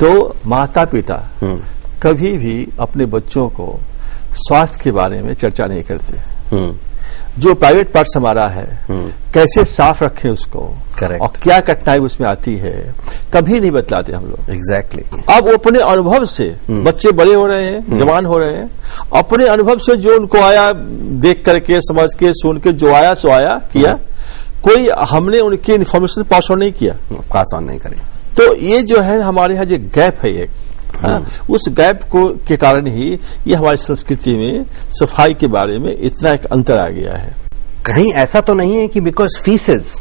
तो माता पिता कभी भी अपने बच्चों को स्वास्थ्य के बारे में चर्चा नहीं करते। जो प्राइवेट पार्ट्स हमारा है कैसे साफ रखें उसको, करेक्ट, और क्या कठिनाई उसमें आती है कभी नहीं बतलाते हम लोग। एग्जैक्टली। अब वो अपने अनुभव से बच्चे बड़े हो रहे हैं, जवान हो रहे हैं, अपने अनुभव से जो उनको आया देख करके समझ के सुन के जो आया सो आया किया, कोई हमने उनकी इन्फॉर्मेशन पास ऑन नहीं किया, पास ऑन नहीं करे। तो ये जो है हमारे यहाँ जो गैप है एक, उस गैप को के कारण ही ये हमारी संस्कृति में सफाई के बारे में इतना एक अंतर आ गया है। कहीं ऐसा तो नहीं है कि because faeces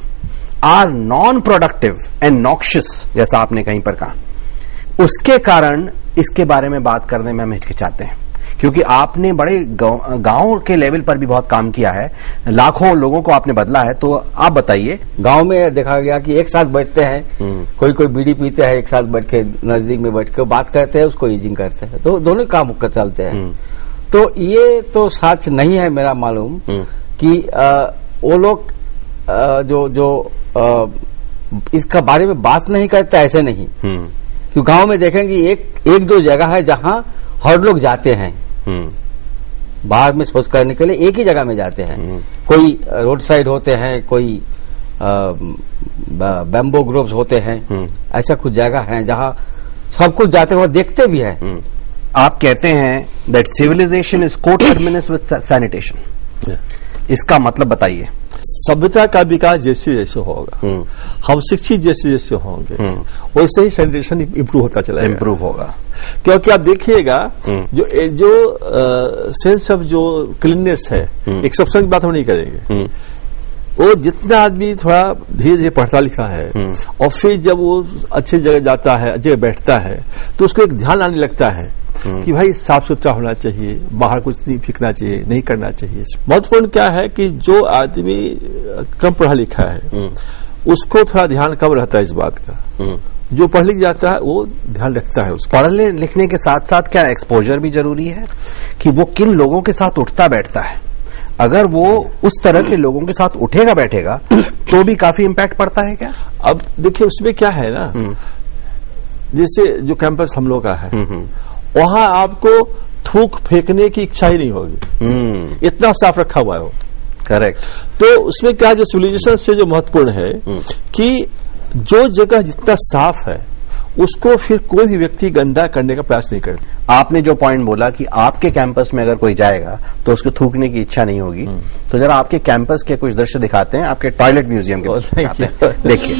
are non productive and noxious, जैसा आपने कहीं पर कहा, उसके कारण इसके बारे में बात करने में हम हिचकिचाते हैं? क्योंकि आपने बड़े गांव के लेवल पर भी बहुत काम किया है, लाखों लोगों को आपने बदला है, तो आप बताइए। गांव में देखा गया कि एक साथ बैठते हैं, कोई कोई बीड़ी पीते हैं, एक साथ बैठ के नजदीक में बैठ के बात करते हैं, उसको ईजिंग करते हैं, तो दोनों काम चलते हैं। तो ये तो सच नहीं है मेरा मालूम कि वो लोग जो इसका बारे में बात नहीं करते, ऐसे नहीं। क्योंकि गांव में देखेंगे एक दो जगह है जहां हर लोग जाते हैं बाहर में शौच करने के लिए, एक ही जगह में जाते हैं। कोई रोड साइड होते हैं, कोई बैम्बो ग्रोव्स होते हैं, ऐसा कुछ जगह है जहां सब कुछ जाते हुए देखते भी हैं। आप कहते हैं that civilisation is coterminous with sanitation, इसका मतलब बताइए। सभ्यता का विकास जैसे जैसे होगा, हम शिक्षित जैसे जैसे होंगे, वैसे ही सैनिटेशन इम्प्रूव होता चला इम्प्रूव होगा। क्योंकि आप देखिएगा जो सेंस ऑफ जो क्लीननेस है, एक्सेप्शन की बात हम नहीं करेंगे, वो जितना आदमी थोड़ा धीरे धीरे पढ़ता लिखा है और फिर जब वो अच्छी जगह जाता है, अच्छी जगह बैठता है, तो उसको एक ध्यान आने लगता है कि भाई साफ सुथरा होना चाहिए, बाहर कुछ नहीं फेंकना चाहिए, नहीं करना चाहिए। महत्वपूर्ण क्या है कि जो आदमी कम पढ़ा लिखा है उसको थोड़ा ध्यान कम रहता है इस बात का। जो पढ़ लिख जाता है वो ध्यान रखता है उसका। पढ़ने लिखने के साथ साथ क्या एक्सपोजर भी जरूरी है कि वो किन लोगों के साथ उठता बैठता है। अगर वो उस तरह के लोगों के साथ उठेगा बैठेगा तो भी काफी इम्पैक्ट पड़ता है क्या? अब देखिए उसमें क्या है ना, जैसे जो कैंपस हम लोग का है वहां आपको थूक फेंकने की इच्छा ही नहीं होगी, इतना साफ रखा हुआ है वो। करेक्ट। तो उसमें क्या जो सिविलाइजेशन से जो महत्वपूर्ण है कि जो जगह जितना साफ है उसको फिर कोई भी व्यक्ति गंदा करने का प्रयास नहीं करता। आपने जो पॉइंट बोला कि आपके कैंपस में अगर कोई जाएगा तो उसको थूकने की इच्छा नहीं होगी, तो जरा आपके कैंपस के कुछ दृश्य दिखाते हैं, आपके टॉयलेट म्यूजियम के। देखिए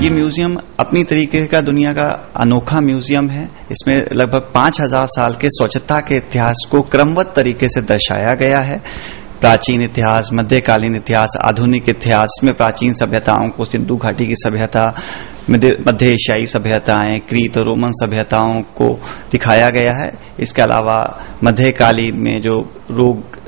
ये म्यूजियम अपनी तरीके का दुनिया का अनोखा म्यूजियम है। इसमें लगभग 5000 साल के स्वच्छता के इतिहास को क्रमबद्ध तरीके से दर्शाया गया है। प्राचीन इतिहास, मध्यकालीन इतिहास, आधुनिक इतिहास में प्राचीन सभ्यताओं को, सिंधु घाटी की सभ्यता, मध्य एशियाई सभ्यताएं, क्रीत और रोमन सभ्यताओं को दिखाया गया है। इसके अलावा मध्यकालीन में जो रोग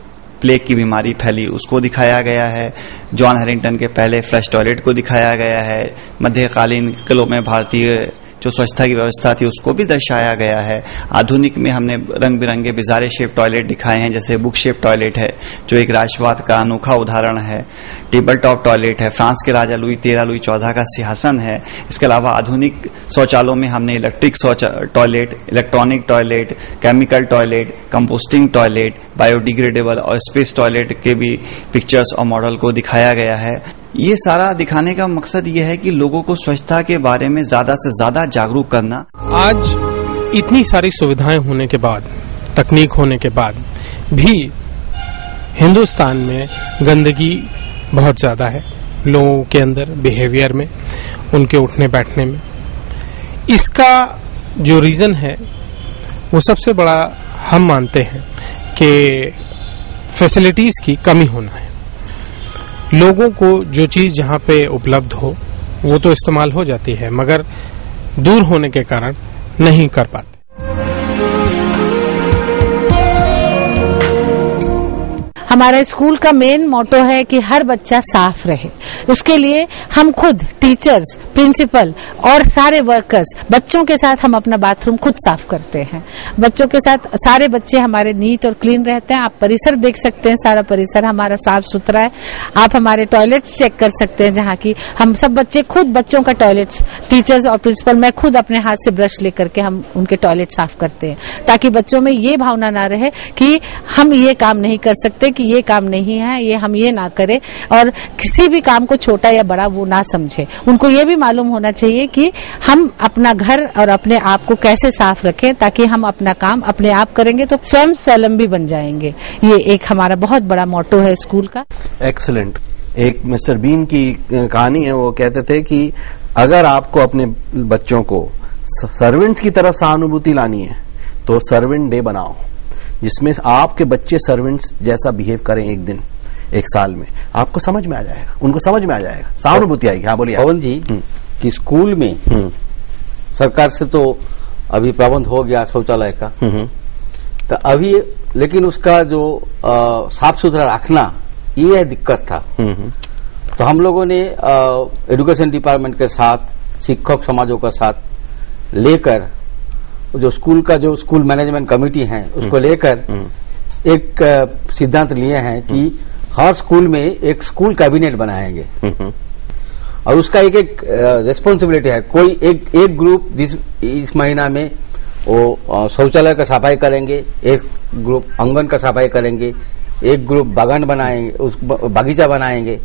प्लेग की बीमारी फैली उसको दिखाया गया है। जॉन हैरिंगटन के पहले फ्लश टॉयलेट को दिखाया गया है। मध्यकालीन किलों में भारतीय जो स्वच्छता की व्यवस्था थी उसको भी दर्शाया गया है। आधुनिक में हमने रंग बिरंगे बिजारे शेप टॉयलेट दिखाए हैं, जैसे बुक शेप टॉयलेट है जो एक राष्ट्रवाद का अनोखा उदाहरण है। टेबल टॉप टॉयलेट है, फ्रांस के राजा लुई 13, लुई 14 का सिंहासन है। इसके अलावा आधुनिक शौचालयों में हमने electric toilet, electronic toilet, chemical toilet, composting toilet, biodegradable और स्पेस टॉयलेट के भी पिक्चर्स और मॉडल को दिखाया गया है। ये सारा दिखाने का मकसद ये है कि लोगों को स्वच्छता के बारे में ज्यादा से ज्यादा जागरूक करना। आज इतनी सारी सुविधाएं होने के बाद, तकनीक होने के बाद भी हिंदुस्तान में गंदगी बहुत ज्यादा है, लोगों के अंदर बिहेवियर में, उनके उठने बैठने में। इसका जो रीजन है वो सबसे बड़ा हम मानते हैं कि फैसिलिटीज की कमी होना है। लोगों को जो चीज जहां पे उपलब्ध हो वो तो इस्तेमाल हो जाती है, मगर दूर होने के कारण नहीं कर पाते। हमारे स्कूल का मेन मोटो है कि हर बच्चा साफ रहे। उसके लिए हम खुद टीचर्स, प्रिंसिपल और सारे वर्कर्स, बच्चों के साथ हम अपना बाथरूम खुद साफ करते हैं। बच्चों के साथ सारे बच्चे हमारे नीट और क्लीन रहते हैं। आप परिसर देख सकते हैं, सारा परिसर हमारा साफ सुथरा है। आप हमारे टॉयलेट्स चेक कर सकते हैं, जहाँ की हम सब बच्चे खुद बच्चों का टॉयलेट्स, टीचर्स और प्रिंसिपल, मैं खुद अपने हाथ से ब्रश लेकर के हम उनके टॉयलेट साफ करते हैं, ताकि बच्चों में ये भावना ना रहे कि हम ये काम नहीं कर सकते, कि ये काम नहीं है, ये हम ये ना करें, और किसी भी काम को छोटा या बड़ा वो ना समझे। उनको ये भी मालूम होना चाहिए कि हम अपना घर और अपने आप को कैसे साफ रखें, ताकि हम अपना काम अपने आप करेंगे तो स्वयं स्वावलंबी बन जाएंगे। ये एक हमारा बहुत बड़ा मोटो है स्कूल का। एक्सीलेंट। एक मिस्टर बीन की कहानी है, वो कहते थे कि अगर आपको अपने बच्चों को सर्वेंट्स की तरफ सहानुभूति लानी है तो सर्वेंट डे बनाओ, जिसमें आपके बच्चे सर्वेंट्स जैसा बिहेव करें एक दिन, एक साल में, आपको समझ में आ जाएगा, उनको समझ में आ जाएगा, सहानुभूति आएगी। हाँ बोलिए पवन जी कि स्कूल में सरकार से तो अभी प्रबंध हो गया शौचालय का, तो अभी लेकिन उसका जो साफ सुथरा रखना ये दिक्कत था। तो हम लोगों ने एजुकेशन डिपार्टमेंट के साथ, शिक्षक समाजों के साथ लेकर, जो स्कूल का जो स्कूल मैनेजमेंट कमेटी है उसको लेकर एक सिद्धांत लिए हैं कि हर स्कूल में एक स्कूल कैबिनेट बनाएंगे और उसका एक एक रेस्पॉन्सिबिलिटी है। कोई एक ग्रुप इस महीना में वो शौचालय का सफाई करेंगे, एक ग्रुप आंगन का सफाई करेंगे, एक ग्रुप बागान बनाएंगे, उस बगीचा बनाएंगे।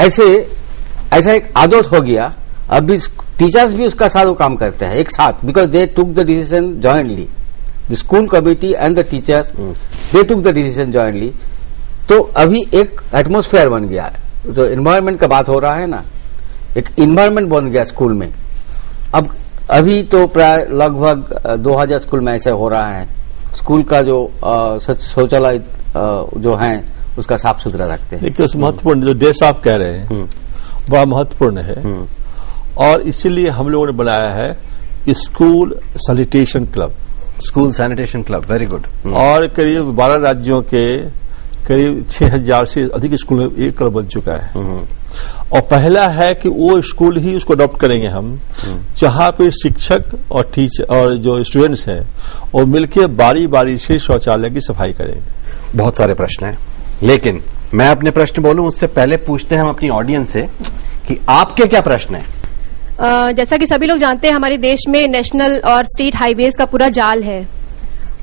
ऐसा एक आदत हो गया। अभी टीचर्स भी उसका साथ काम करते हैं एक साथ, because they took the decision jointly, the school committee and the teachers they took the decision jointly. तो अभी एक एटमोस्फेयर बन गया है। जो इन्वायरमेंट का बात हो रहा है ना, एक इन्वायरमेंट बन गया स्कूल में। अब अभी तो प्राय लगभग 2000 स्कूल में ऐसे हो रहा है। स्कूल का जो शौचालय जो है उसका साफ सुथरा रखते हैं। देखिए, उस महत्वपूर्ण जो देश आप कह रहे हैं वह महत्वपूर्ण है, और इसीलिए हम लोगों ने बनाया है school sanitation club. School sanitation club, very good. और करीब 12 राज्यों के करीब 6000 से अधिक स्कूल में एक क्लब बन चुका है। और पहला है कि वो स्कूल ही उसको अडॉप्ट करेंगे हम, जहां पे शिक्षक और टीचर और जो स्टूडेंट्स हैं वो मिलकर बारी बारी से शौचालय की सफाई करेंगे। बहुत सारे प्रश्न हैं, लेकिन मैं अपने प्रश्न बोलूं उससे पहले पूछते हैं हम अपनी ऑडियंस से कि आपके क्या प्रश्न हैं। जैसा कि सभी लोग जानते हैं, हमारे देश में नेशनल और स्टेट हाईवेज का पूरा जाल है,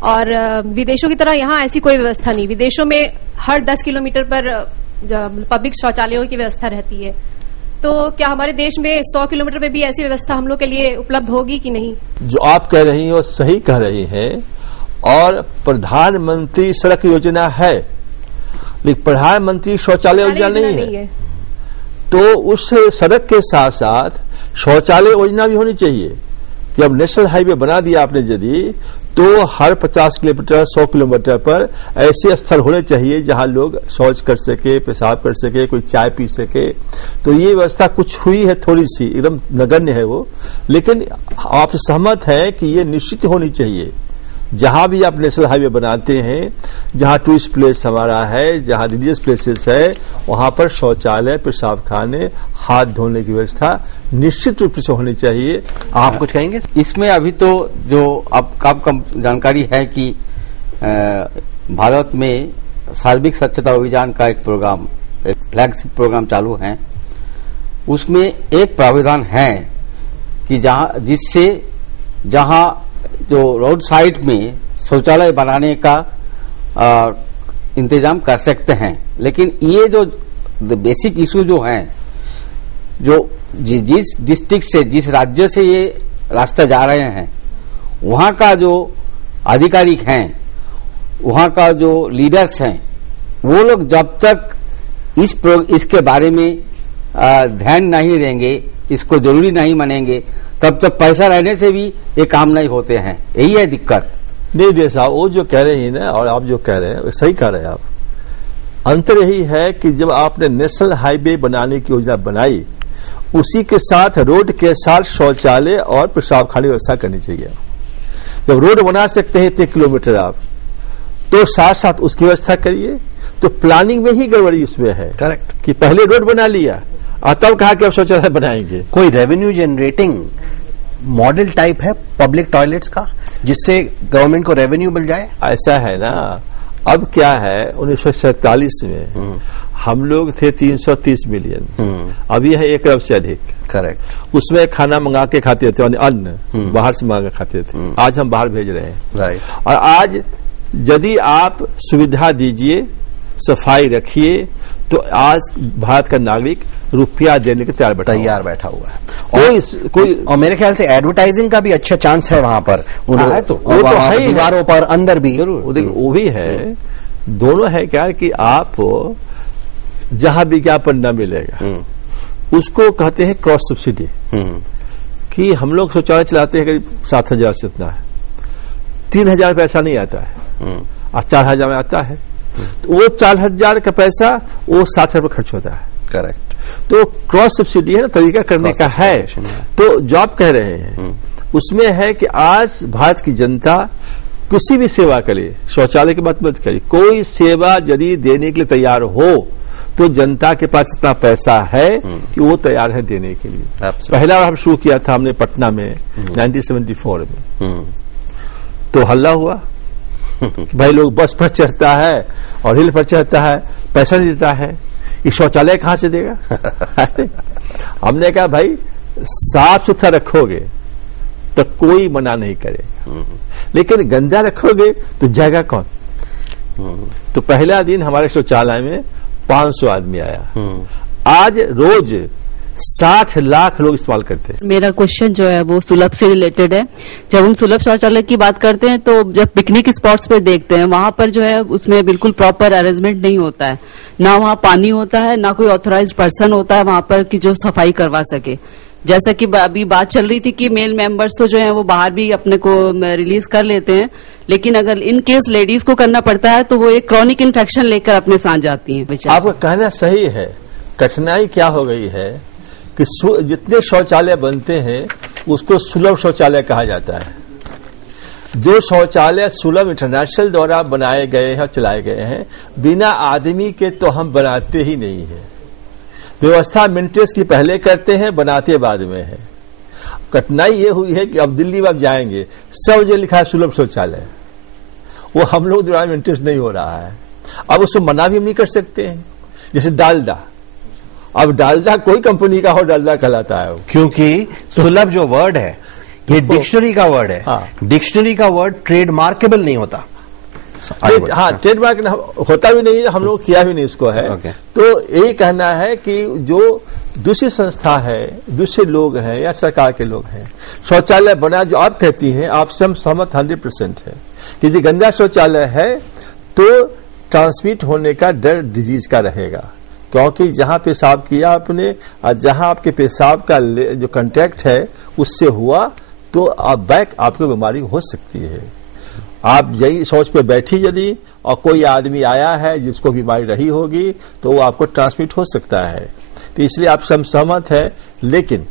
और विदेशों की तरह यहाँ ऐसी कोई व्यवस्था नहीं। विदेशों में हर 10 किलोमीटर पर पब्लिक शौचालयों की व्यवस्था रहती है। तो क्या हमारे देश में 100 किलोमीटर पे भी ऐसी व्यवस्था हम लोग के लिए उपलब्ध होगी कि नहीं? जो आप कह रही हैं वो सही कह रही हैं, और प्रधानमंत्री सड़क योजना है, लेकिन प्रधानमंत्री शौचालय योजना नहीं है। तो उस सड़क के साथ साथ शौचालय योजना भी होनी चाहिए कि अब नेशनल हाईवे बना दिया आपने यदि, तो हर 50 किलोमीटर 100 किलोमीटर पर ऐसे स्थल होने चाहिए जहां लोग शौच कर सके, पेशाब कर सके, कोई चाय पी सके। तो ये व्यवस्था कुछ हुई है, थोड़ी सी, एकदम नगण्य है वो, लेकिन आप सहमत हैं कि ये निश्चित होनी चाहिए। जहां भी आप नेशनल हाईवे बनाते हैं, जहां टूरिस्ट प्लेस हमारा है, जहां रिलीजियस प्लेसेस है, वहां पर शौचालय, पेशाब खाने, हाथ धोने की व्यवस्था निश्चित रूप से होनी चाहिए। आप कुछ कहेंगे इसमें? अभी तो जो आपको जानकारी है कि भारत में सार्वजनिक स्वच्छता अभियान का एक प्रोग्राम, एक फ्लैगशिप प्रोग्राम चालू है। उसमें एक प्रावधान है कि जहां जो रोड साइड में शौचालय बनाने का इंतजाम कर सकते हैं, लेकिन ये जो बेसिक इशू जो है, जो जिस डिस्ट्रिक्ट से, जिस राज्य से ये रास्ता जा रहे हैं, वहां का जो आधिकारिक हैं, वहां का जो लीडर्स हैं, वो लोग जब तक इसके बारे में ध्यान नहीं देंगे, इसको जरूरी नहीं मानेंगे, तब तक पैसा रहने से भी ये काम नहीं होते हैं। यही है दिक्कत। नहीं डे साहब, वो जो कह रहे हैं ना और आप जो कह रहे हैं सही कह रहे हैं आप। अंतर यही है कि जब आपने नेशनल हाईवे बनाने की योजना बनाई, उसी के साथ रोड के साथ शौचालय और पेशाब खाने की व्यवस्था करनी चाहिए। जब रोड बना सकते हैं इतने किलोमीटर आप, तो साथ साथ उसकी व्यवस्था करिए, तो प्लानिंग में ही गड़बड़ी उसमें है। करेक्ट। कि पहले रोड बना लिया और तब कहा कि अब शौचालय बनाएंगे। कोई रेवेन्यू जनरेटिंग मॉडल टाइप है पब्लिक टॉयलेट्स का जिससे गवर्नमेंट को रेवेन्यू मिल जाए? ऐसा है ना, अब क्या है, 1947 में हम लोग थे 330 मिलियन, अभी है 1 अरब से अधिक। करेक्ट। उसमें खाना मंगा के खाते थे, अन्न बाहर से मंगा के खाते थे। आज हम बाहर भेज रहे हैं। राइट। और आज यदि आप सुविधा दीजिए, सफाई रखिए, तो आज भारत का नागरिक रुपया देने के तैयार बैठा हुआ है। और मेरे ख्याल से एडवर्टाइजिंग का भी अच्छा चांस है वहां पर, वो तो है ही, दीवारों पर अंदर भी। वो भी है। दोनों है क्या कि आप जहां विज्ञापन न मिलेगा उसको कहते हैं क्रॉस सब्सिडी। कि हम लोग शौचालय चलाते हैं करीब 7,000 से इतना है, 3,000 पैसा नहीं आता है और 4,000 में आता है। तो वो 4,000 का पैसा वो 700 रुपये खर्च होता है। करेक्ट। तो क्रॉस सब्सिडी है ना, तरीका करने का है। तो जो आप कह रहे हैं उसमें है कि आज भारत की जनता किसी भी सेवा के लिए, शौचालय की बात मत करिए, कोई सेवा यदि देने के लिए तैयार हो तो जनता के पास इतना पैसा है कि वो तैयार है देने के लिए। पहला हम शुरू किया था हमने पटना में 1974 में, तो हल्ला हुआ कि भाई लोग बस पर चढ़ता है और हिल पर चढ़ता है, पैसा नहीं देता है, ये शौचालय कहां से देगा? हमने कहा भाई साफ सुथरा रखोगे तो कोई मना नहीं करेगा, लेकिन गंदा रखोगे तो जाएगा कौन? तो पहला दिन हमारे शौचालय में 500 आदमी आया। आज रोज 60 लाख लोग इस्तेमाल करते हैं। मेरा क्वेश्चन जो है वो सुलभ से रिलेटेड है। जब हम सुलभ शौचालय की बात करते हैं तो जब पिकनिक स्पॉट्स पे देखते हैं वहां पर जो है उसमें बिल्कुल प्रॉपर अरेंजमेंट नहीं होता है, ना वहां पानी होता है, ना कोई ऑथराइज्ड पर्सन होता है वहां पर कि जो सफाई करवा सके। जैसा कि अभी बात चल रही थी कि मेल मेंबर्स तो जो है वो बाहर भी अपने को रिलीज कर लेते हैं, लेकिन अगर इन केस लेडीज को करना पड़ता है तो वो एक क्रॉनिक इन्फेक्शन लेकर अपने साथ जाती हैं। आपका कहना सही है। कठिनाई क्या हो गई है कि जितने शौचालय बनते हैं उसको सुलभ शौचालय कहा जाता है। जो शौचालय सुलभ इंटरनेशनल द्वारा बनाए गए हैं, चलाए गए हैं, बिना आदमी के तो हम बनाते ही नहीं है। व्यवस्था मेंटेनेंस की पहले करते हैं, बनाते बाद में है। कठिनाई ये हुई है कि अब दिल्ली में आप जाएंगे, सब जो लिखा है सुलभ शौचालय, वो हम लोग द्वारा मेंटेनेंस नहीं हो रहा है। अब उसको मना भी हम नहीं कर सकते हैं। जैसे डालडा, अब डालडा कोई कंपनी का हो, डालडा कहलाता है वो, क्योंकि सुलभ जो वर्ड है ये डिक्शनरी का वर्ड है। हाँ। डिक्शनरी का वर्ड ट्रेडमार्केबल नहीं होता। हाँ, ट्रेडमार्क होता भी नहीं, हम लोग किया भी नहीं उसको है। तो यही कहना है कि जो दूसरी संस्था है, दूसरे लोग हैं या सरकार के लोग हैं, शौचालय बना जो आप कहती हैं, आपसे हम सहमत 100% है कि यदि गंदा शौचालय है तो ट्रांसमिट होने का डर डिजीज का रहेगा। क्योंकि जहां पेशाब किया आपने और जहां आपके पेशाब का जो कांटेक्ट है उससे हुआ तो आप बैक आपको बीमारी हो सकती है। आप यही शौच पे बैठी यदि और कोई आदमी आया है जिसको बीमारी रही होगी तो वो आपको ट्रांसमिट हो सकता है। तो इसलिए आप सब सहमत है, लेकिन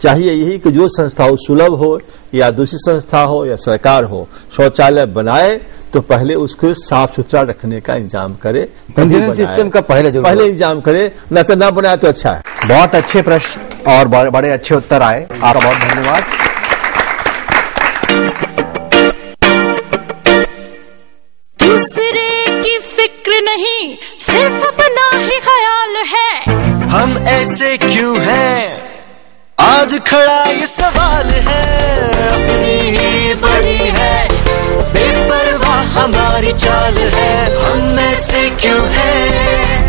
चाहिए यही कि जो संस्था हो, सुलभ हो या दूसरी संस्था हो या सरकार हो, शौचालय बनाए तो पहले उसको साफ सुथरा रखने का इंतजाम करे, सिस्टम का पहले इंतजाम करे, न तो ना बनाए तो अच्छा है। बहुत अच्छे प्रश्न और बड़े अच्छे उत्तर आए, आपका बहुत धन्यवाद। दूसरे की फिक्र नहीं, सिर्फ अपना ही ख्याल है। हम ऐसे क्यों हैं, आज खड़ा ये सवाल है। अपनी ही बड़ी है, बेपरवाह हमारी चाल है। हम ऐसे क्यों हैं।